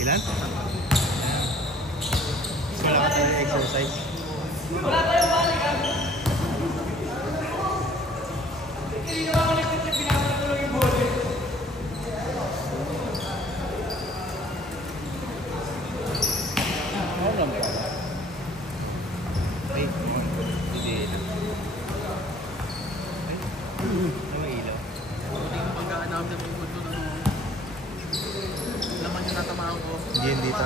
Ilan? Wala ka tayo exercise. Wala tayo balik ah! Hindi naman ako nagtitip, pinapatuloy yung body. Ay, hindi ilaw. Ay, ano ilaw? Hindi ko pagkaanam na tungkol doon ano. Laman yung natamaan ko. Hindi dito?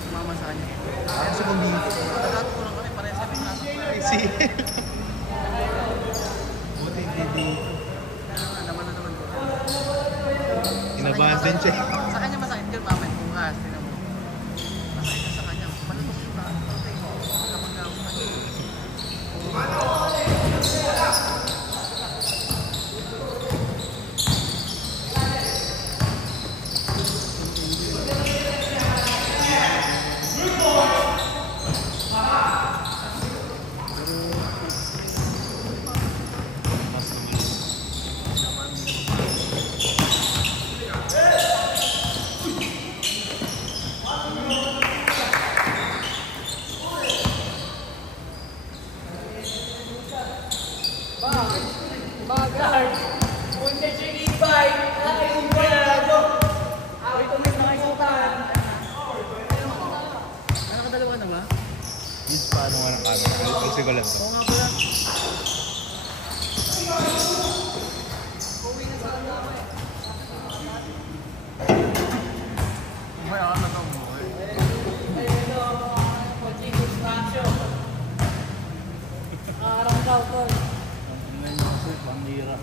Sumama sa kanya. Ayan sa kumbing. Nagato ko lang kami, parehas kami na. Ay, si buti hindi dito. Naman na naman ko. Inabahan din siya. Sa kanya masakit yun, mamay bukas. Tingnan mo. Masakit na sa kanya. Malutok yung na. Okay. Kapag na ako kanya. Nakadalawa na ba? Yes, paano nga ng camera? Alisin ko lang to. Oo nga pala. May alam na ito mo. Araw-araw ko. Tingnan nyo kasi, pangira.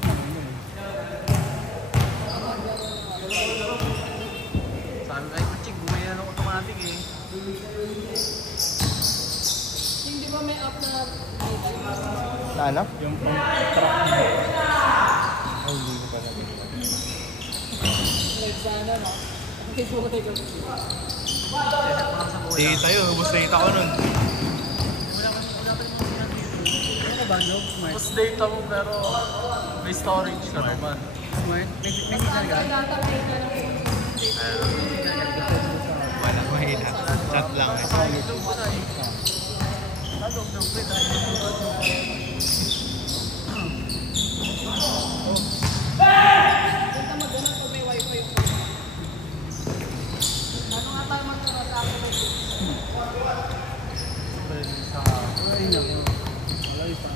Sabi kayo, Pachig, bumaya ng automatic eh. Hindi ba may app na Na ano? Yung pang-track niya. Ay, hindi ko pa namin. live sana, no? Okay, so ko tayo. Set ko lang sa bola. Sige tayo, ubus na kita ko nun. Wala pa yung mga ano ka ba, no? Smart. Mas data mo pero may storage ka naman. Smart? May signal ka? Wala, mahina. Chat lang eh. Doon pa na eh. Doon pa na Punta maghanap pag may wifi yung ano nga tayo magkaroon sa akin? Ay, naku. Malay pa.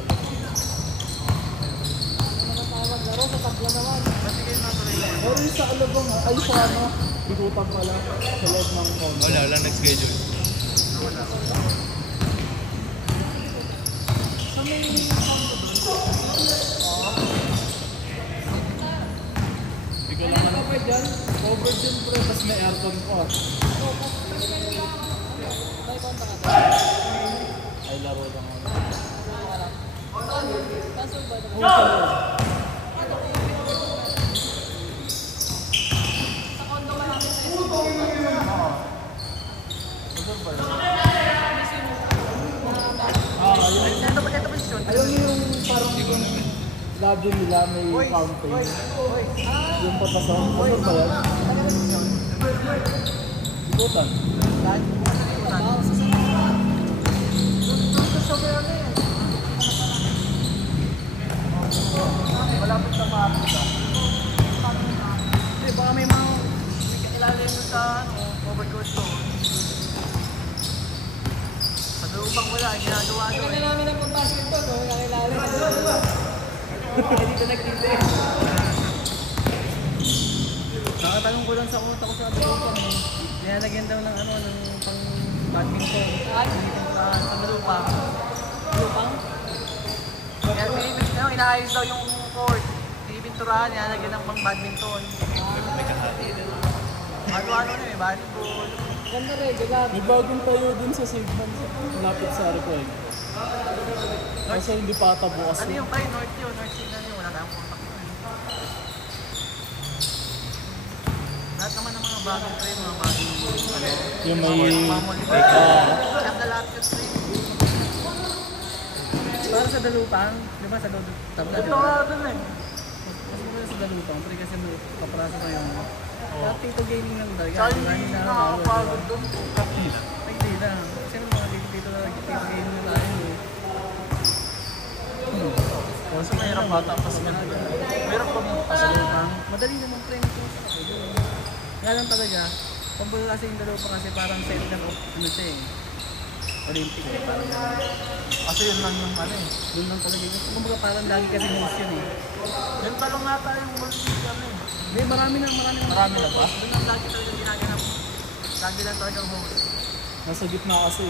Ano matawag laro sa tabla naman? Kasi kayo natuloy na. Pero yung sa alabang, ay sa ano, bigutan pala sa loob ng phone. Wala nag-schedule. Wala. Sa may Ikaw lang ano pa dyan, covered yun pre, tapos may aircon pa. may konta ka. Ay laro lang ako. Kaso ba Oo, sa loob. sa condo ka namin sa Ito ba yung Ayun yung parang yung lobby nila may fountain. Yung patasong, pasok ba yan? Bigutan. malapit sa makakita. Hindi, baka may mga ilalim mo sa overcoat ko. Sa lubang wala, ginagawa doon. Kaya namin ang pag-basketball, no? Nakilala. Dito nagtinte. Nakatanong ko lang sa utak ko sa ato ko. Nilalagyan daw ng ano, ng pang badminton. Dito sa lupa. Lupang? Kaya inaayos daw yung court. Pinipinturahan, nilalagyan ng pang badminton. May kahati din. Ano-ano na eh, volleyball. Ganda regular. May bagong tayo din sa St. Juan, malapit sa Aricoy. Kasi hindi pa ata bukas. Ano yung kay North yun? North Signal yun, wala tayong contact yun. Lahat naman ng mga bagong train, mga bagong ano, Yung may... Kaya na lahat yung train. Para sa Dalupang, di ba sa tabla? Ito nga dun eh. Mas maganda sa sa lupang, pre kasi may papraso na yung Tito Gaming lang talaga. Saka hindi nakakapagod doon. Kapila. Ay, hindi na. Kasi mga dito na Tito Gaming na tayo eh. Kasi mahirap matapas ka na. Mahirap pa mo Sa lupang, madali naman pre ito sa kapilo. Nga lang talaga, kumbaga kasi yung dalawa pa kasi parang center of ano siya eh. Olympic eh, parang gano'n. Kasi yun lang yung ano eh. Doon lang talaga yun. Kumbaga parang lagi kasi news yun eh. Yan pa lang nga tayong multi ano eh. Hindi, marami na. Marami na ba? Doon lang lagi talaga ginaganap. Lagi lang talagang host. Nasa gitna kasi.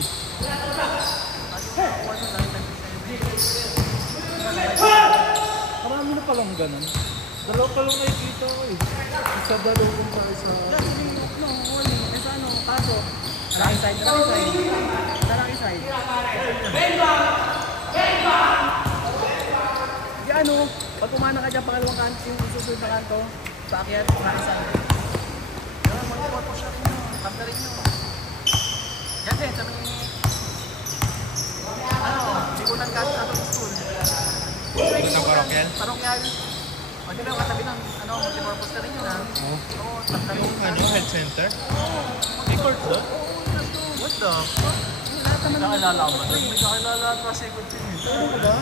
Marami na palang ganun. Dalawa pa lang nakikita ko eh. Isa dalawang pa isa. Kaso, malaki side. Di ano, pag umana ka dyan, pangalawang kanto, yung susunod na kanto, paakyat, malaki side. Yan, mag-photo siya rin nyo, kanta rin nyo. Yan din, sabi ni... Hindi ko nang kanto sa school. Parokyal? Parokyal. O di ba, katabi ng, multipurpose ka rin yun ha? Oo, kanta rin. Health center? May court doon? What the fuck? Nakaalala ko ba? May nakaalala ko kasi ko din eh. Ano ba?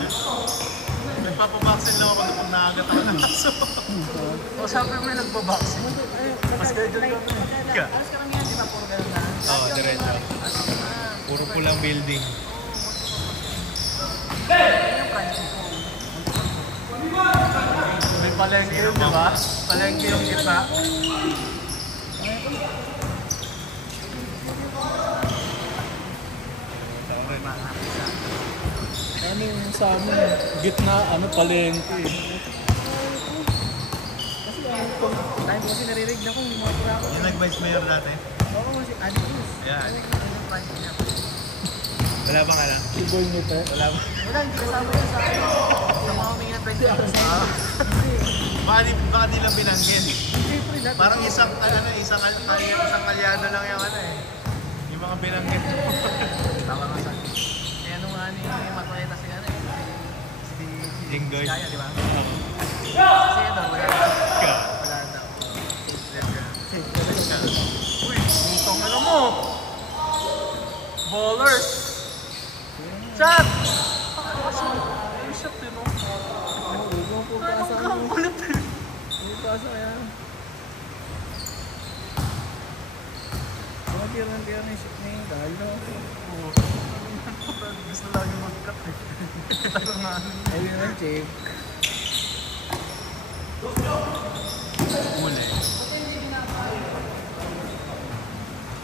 Nagpapabaksin lang ako pag naagat ako ng aso. O sabi mo yung nagpabaksin. Mas kayo dyan ka. Ika? Alas karamihan, di ba? Puro ganun na. Oo, diretso. Puro pulang building. May palengke yun, di ba? Palengke yung kita. Ano yung sa amin, gitna, palengke eh. Kasi time kasi naririg na kung yung mga pura ko. Yung nag-vice mayor natin? Oo, kasi Anicus. Yeah, Anicus. Yung project niya. Wala ba ka lang? Si Boy Nite. Wala ba? Wala, hindi kasama yun sa mga humingi ng 20%. Baka di lang binanggit. Siyempre, lahat. Parang isang kalyado lang yung ano eh. Yung mga binanggit. Tama nga sa kaya nung nga ni Matreta si ano eh. Si Jinggoy. Kaya, di ba? Ako. Kasi ano, wala na. Ika. Wala na. Uy, putong ano mo? Ballers! Shot! Ay, shot din oh. Huwag po Ano pasa. ka? Kulit eh. Huwag pasa kaya. Mga tira na yung shot niya. Dahil no. Gusto lagi mag-cut eh. Tayo nga. Ay, yun ang check. Muli.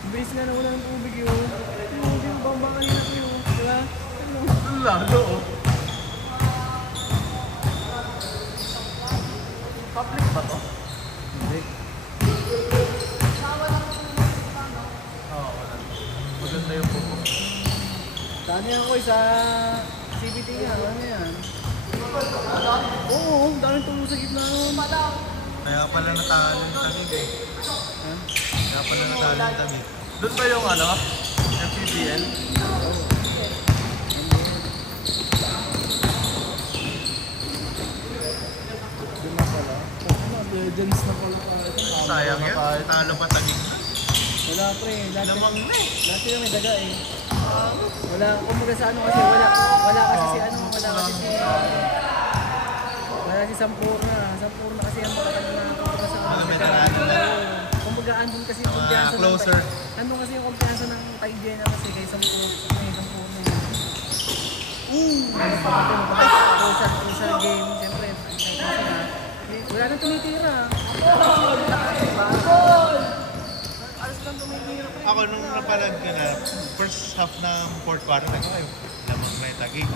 Bilis nga na wala ng tubig yun. Hindi yung bamba kanina ko yun. Diba? Ano? Ang lalo oh. Public ba to? Hindi. Oo, wala. Maganda yung buko. Dami ako sa CBT nga. Ano yan? Oo, daming tulong sa gitna nun. Kaya pala natalo yung tamig eh. Ha? Kaya pala natalo yung tamig. Doon ba yung ano? Yung PBL? Doon na pala. Legends na pala tayo. Sayang yun. Talo pa tamig. Wala pre. Lahat Lamang na eh. lahat sila may daga eh. Wala, kumbaga sa ano kasi wala kasi si ano, wala si Sampurna kasi ang mga kumbaga sa Mga veterano na. kumbaga andun kasi yung kumpiyansa ng closer. andun kasi yung kumpiyansa ng Taijena kasi kay Sampurna closer game siyempre wala nang tumitira. Alas lang tumitira pre. Ako nung napalag ka na, first half ng fourth quarter, nagkayo. Lamang na yung tagig.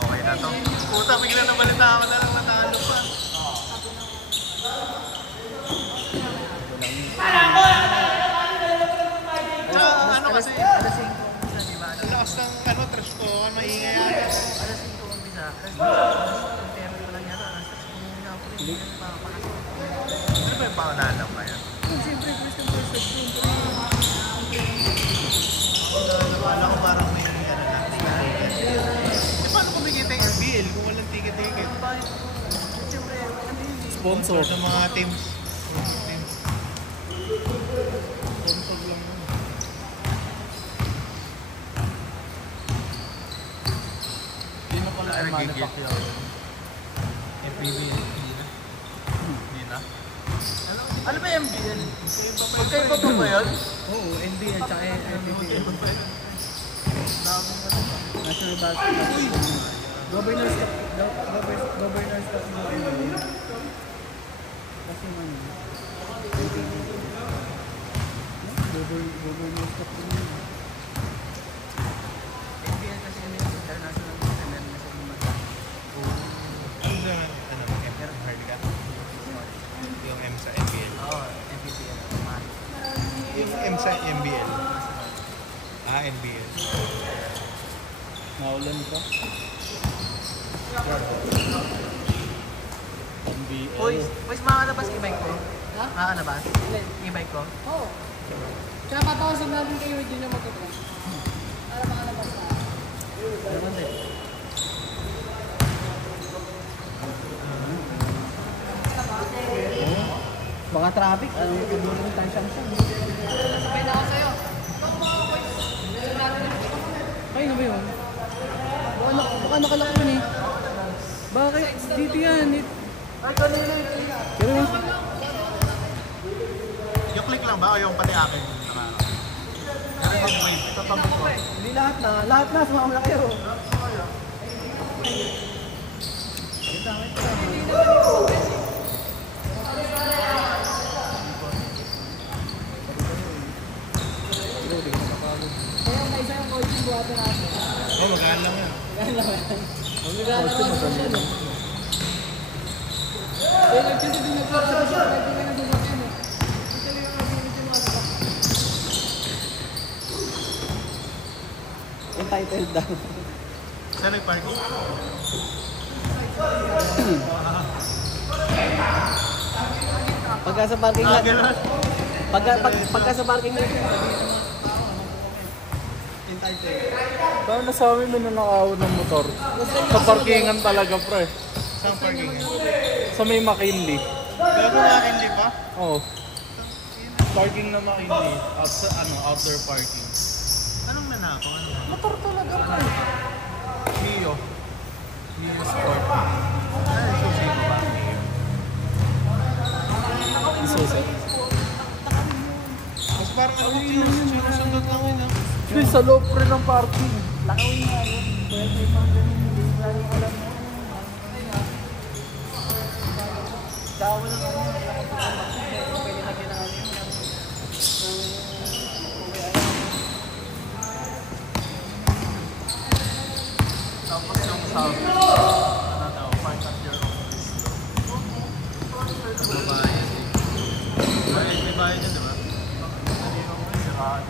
Okay na to. Puta, bigla na balita ako na lang natalo pa. Tsaka ano kasi, Alas 5 umpisa, di ba? ang lakas ng ano, trash ko, maingay yata. Alas 5 umpisa. Alas 5 pa lang yata. Alas 6 muna ako rin. Hindi pa pakasok. Ano ba yung pangalan lang ba yan? Siyempre, first and first section. Nakala ko parang may ano na, ticket. Eh, paano kumikita yung LBL kung walang ticket-ticket? Siyempre, ano yun eh. sponsor. Sa mga teams. Sponsor lang yun. Hindi na pala Ay, ang Manny nagigit. Pacquiao. FPBL. Hindi na. Ano ba yung MBL? Magkaiba pa ba yun? Oo, NBL tsaka NBL. National Basketball. Governor's Cup. Governor's Cup ng NBL. Kasi man. Governor's Cup din yun. MBL kasi yun yung international national na sa lumata. Ano naman? Ano? Hard ka? Yung M sa MBL. Oo, MPBL. Yung M sa MBL. NBL. Naulan ka? NBL. Boys, makakalabas e-bike ko? Ha? Makakalabas? Alin? E-bike ko? Oo. Tsaka patawasin natin kay Eugene na magkaklas. Para makalabas na. Naman din. Baka traffic. Ano yung tansang siya? Sabay na ako sa'yo. Ay, ano ba yun? Baka nakalak yun eh. Bakit? Dito yan. Ay, kanina yun. Pero Yung click lang ba o yung pati akin? Kasi mag-wave. Itatabot ko. hindi lahat na. Lahat na. Sumama na kayo. Kaya may isang coaching buhatin natin. Oh, magaan lang yan. Magagana naman sa siya, no? Kaya nag-kasi din nag-class siya. Pwede ka na sasakyan, eh. Ito lang yung mabilis yung mga sabak. Entitled daw. Saan nag-parking? Pagka sa parking lot. Gano'n. Pagka sa parking lot. Parang nasa amin may nanakaw ng motor. Sa parkingan talaga, pre. Saan parking yan? Sa may McKinley. Gago na hindi pa? Oo. Parking na McKinley. Outdoor parking. Anong nanakaw? Ano? Motor talaga, pre. Mio. Mio Sport. Ay, susi ko ba? Isusi. Mas parang ano sinusundot lang yun ah. Hindi, sa loob pre ng parking. Lakawin nga yun. Pwede pang ganun. Hindi ko lalo alam mo. Tsaka walang ano. Pwede na ginaan yun. Tapos yung south. Ano daw? Park at your office. Babayan eh. May bayan yun, di ba? Ano yung siraan?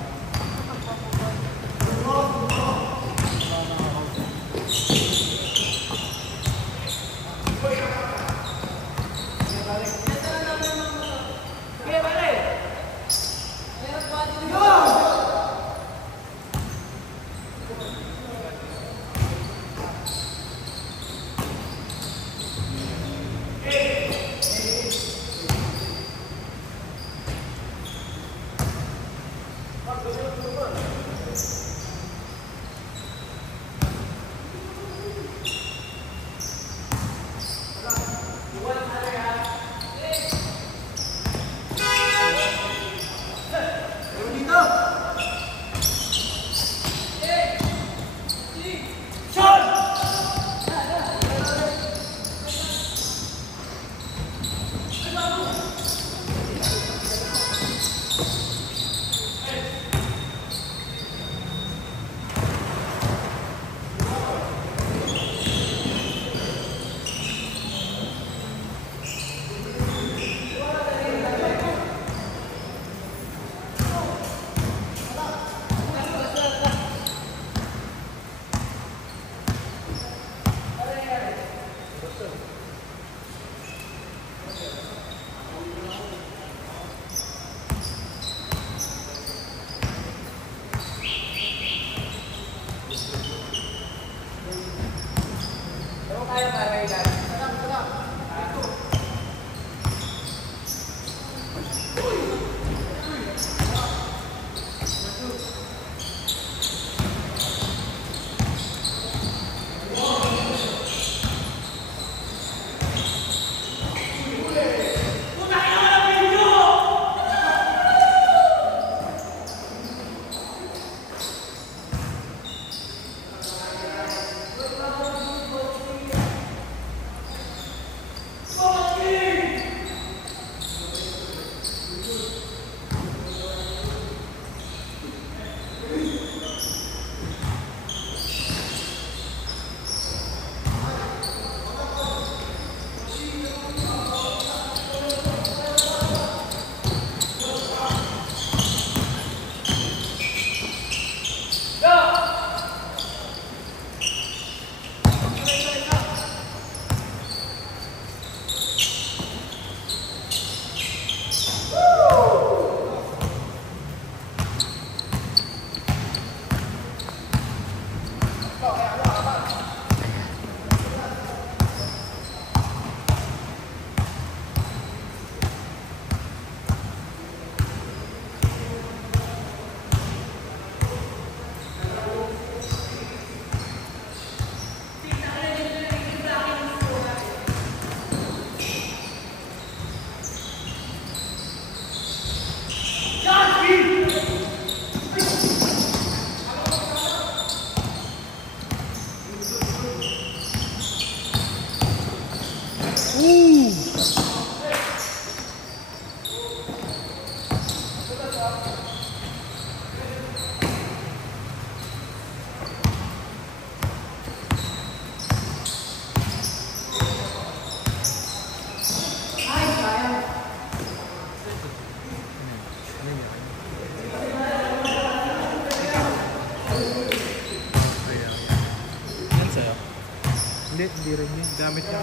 hindi rin yun. Gamit niya.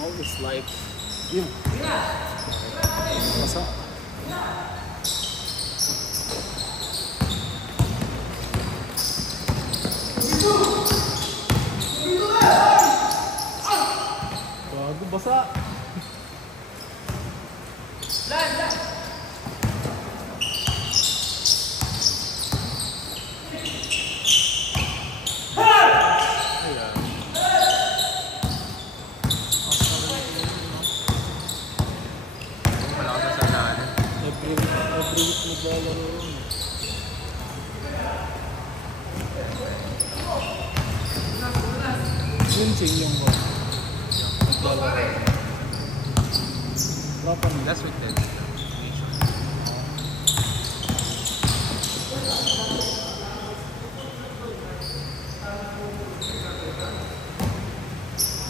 All is life. Yun. Basa. Bago basa. Malakas sa sasali. Every week naglalaro yun. Yun ching yung ko. Naglalaro. Tropa nila. Last week din.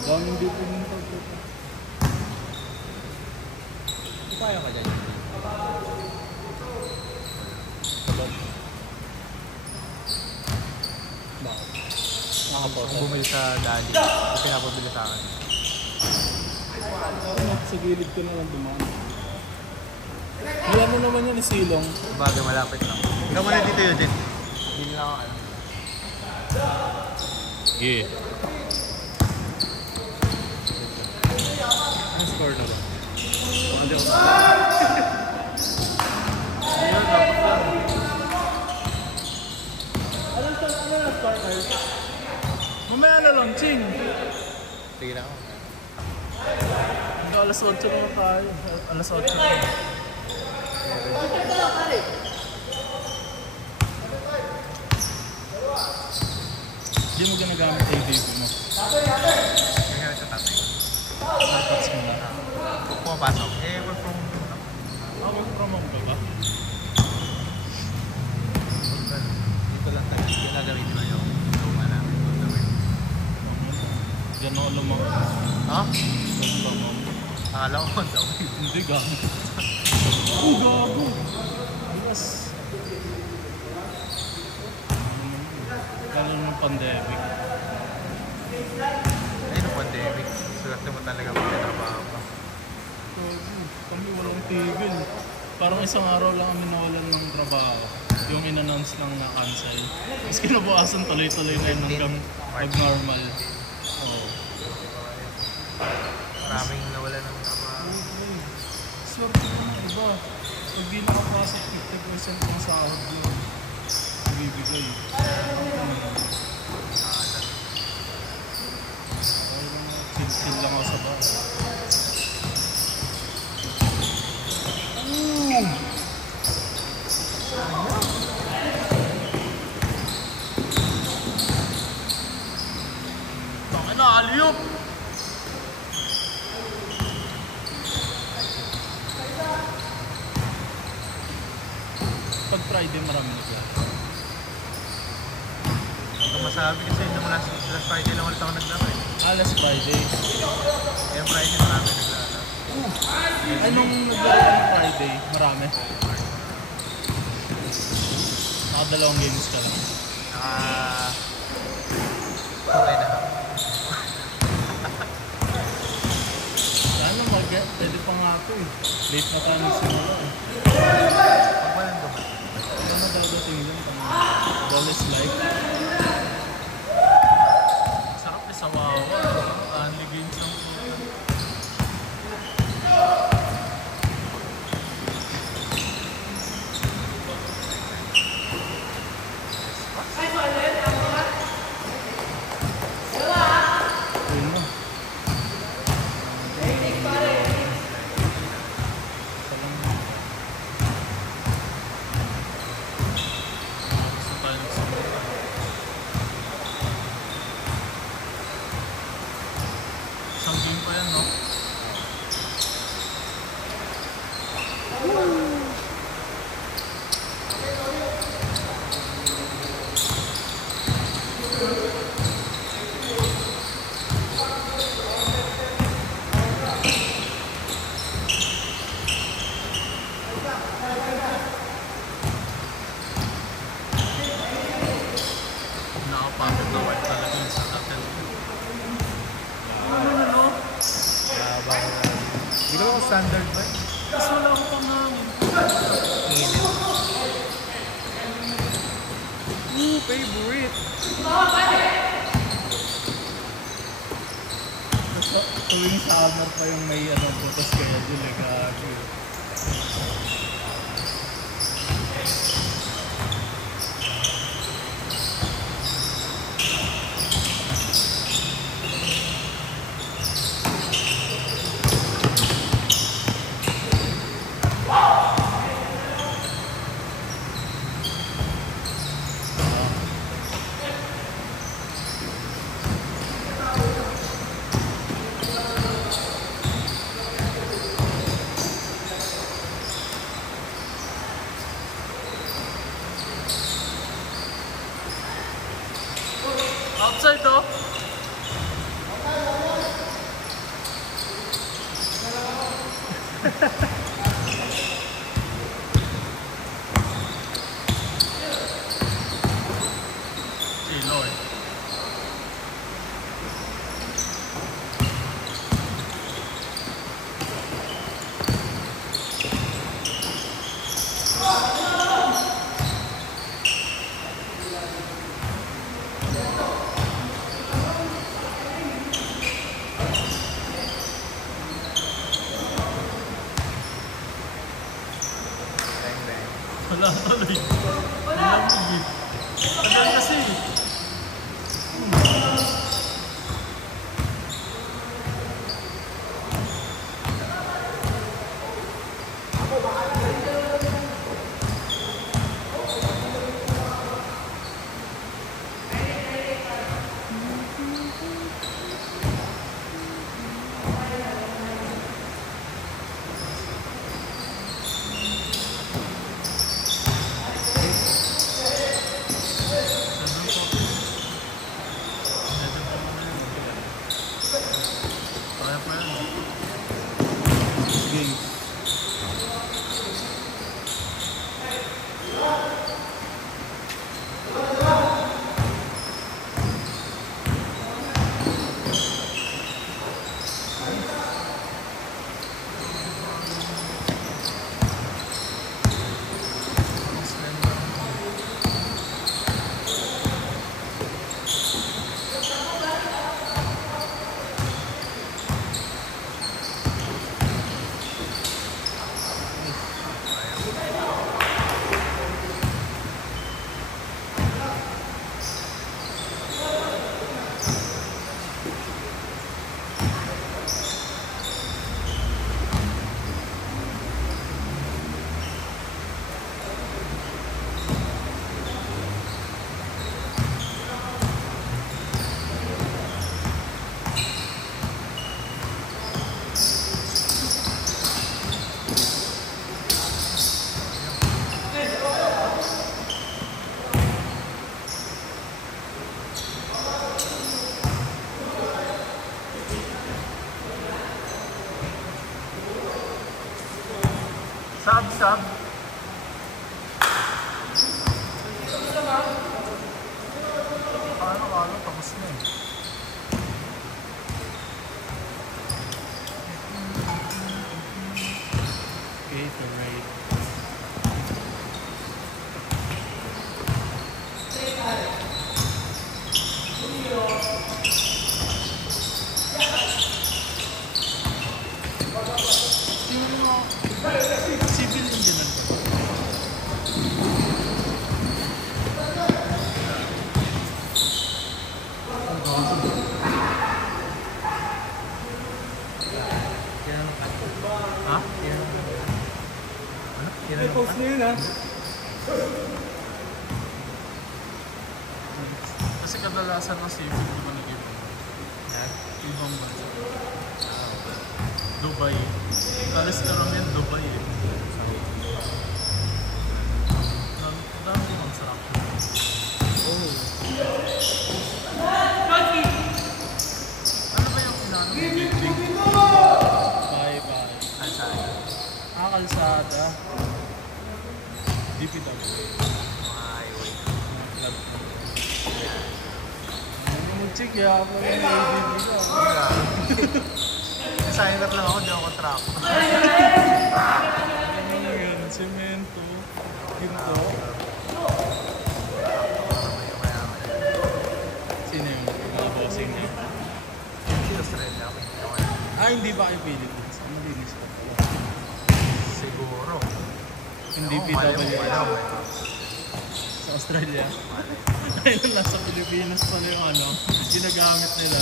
Daming dito yung pagkita. Kaya ka dyan. Sabag. Bakit? Nakapota. Ang bumili sa daddy. Yung pinapabili sa akin. Sa gilid ko na lang dumaan. Wala mo naman yan isilong. Bagay malapit lang. Ikaw muna dito yun din. Bili lang ako ano. Yeah. Ang score na ba? Hindi ako. Ayun, dapat lang. Alam ko na partner. Mamaya na lang, Ching. Sige na ako. Alas 8 naman tayo. Alas 8 na. Hindi mo ginagamit ADP mo. Kaya sa tatay. Airpods mo na. Pumapasok. Eh, work from home. Work from home ka ba? Dito lang tayo. Ginagamitin na yung luma namin. Diyan ako lumang. Ha? Work from home. Akala ko daw. Hindi gamit. Oh, gago! Yes. Lalo ng pandemic. Ayun ang pandemic. Swerte mo talaga magtatrabaho pa. Kami walang tigil. Parang isang araw lang kami nawalan ng trabaho. Yung in-announce lang na cancel. Tapos kinabukasan tuloy-tuloy na yun hanggang pag-normal. Oo. Maraming nawala ng trabaho. Swerte ko ng iba. Pag di nakapasok 50% ng sahod yun. Bibigay. Chill lang ako sa bahay. Bakit na aliyop? Pag Friday marami na siya. Hindi ko masabi kasi yung last Friday lang ulit ako naglaro eh. Last Friday. Yung Friday marami naglaro. Anong naglaro ng Friday? Marami. Nakadalawang games ka lang. Okay na. Sana pwede pa nga ito eh. Late na tayo nagsimula eh. Pag walang duman. Ito na dadating dun. Ball is life. Sarap eh sa Wawa. Only games ang ayun na. Gusto tayo nagsimula. Siguro kung standard ba? Mas wala ko pang hangin. Favorite! Tuwing summer pa yung may ano, butas kaya dun eh, grabe. Outside though. Gee, Lord. Wala tuloy. Wala mo eh. Tagal kasi. Kaya pa yan. Game. Sab. Paano, tapos na eh. Okay, the right. Civil engineer ba? Ha? I-post nyo yun ha. Kasi kadalasan ng civil, di ba nag-ibang? Ibang bansa. Dubai. Kalis na lang yan, Dubai eh. Dami yung construction. Ano ba yung inaano? Big. Bye-bye. Kalsada. Kalsada. DPW. Highway. Club. Hindi mo check ya. Ako yung ABB ka. Designer lang ako, di ako contractor. Ano yun? Semento. Ginto. Sino yung mga bossing niya? Hindi Australia ako, hindi ako. Hindi ba kayo Philippines? Ano linis ka? Siguro. Hindi Ako, mali mo, PW. wala ko. Sa Australia? Ayun, nasa Pilipinas pala yung ano, ginagamit nila.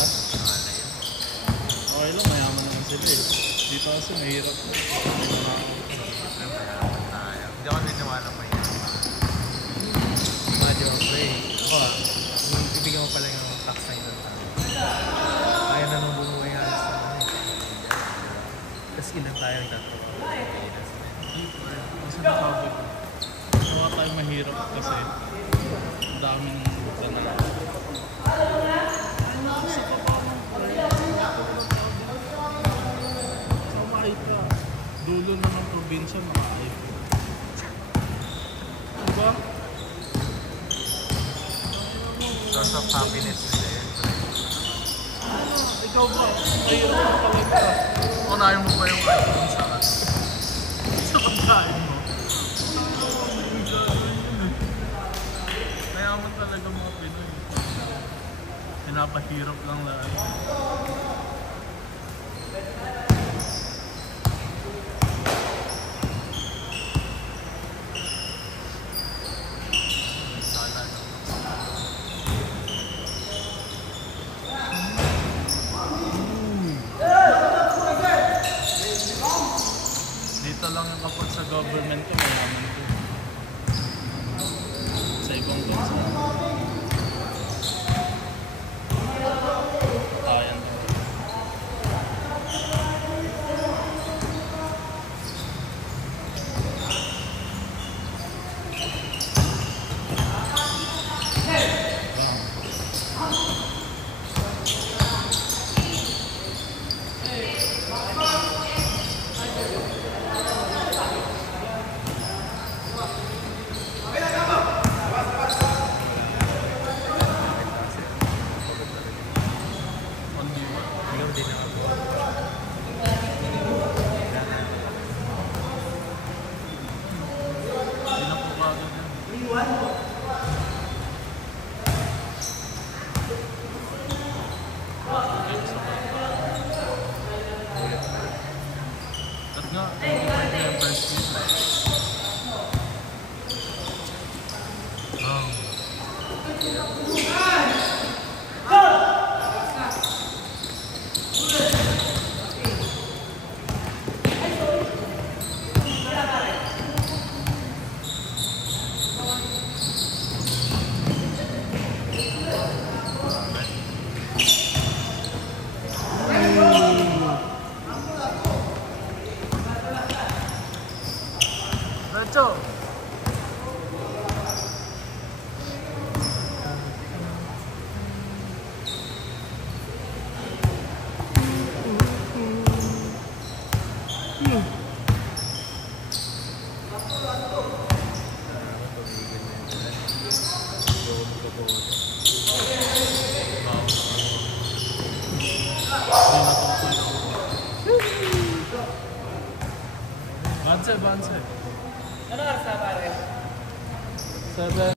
Okay lang, mayaman naman sila eh. Dito kasi mahirap. Mayaman tayo. Hindi ako niniwala pa yun. Madyo, play. Oh, Bibigyan mo pala yung tax sign doon. Kaya na nung bumuhay halos na ano eh. Tapos ilan tayo tatlo. Kasi nakabi ko. Kaya tayo mahirap kasi ang daming tanang. Kasi kapamang sa Maika, dulo na ng probinsya, Maika. Diba? source of happiness nila yun. Ikaw ba? Mahirap ka talaga. Unahin mo ba yung item sa pagkain mo? Mayaman talaga mga Pinoy. Pinapahirap lang lahat. Sana no. Dito lang yung kapag sa government ko, mayaman ko. Sa ibang bansa. Ayan to. Hindi ba? Ikaw din ako. Hindi na po kagad yan. At nga, hindi pa yung members nila. Oh. Nacho! Banse, banse. Ano oras na pare? 7.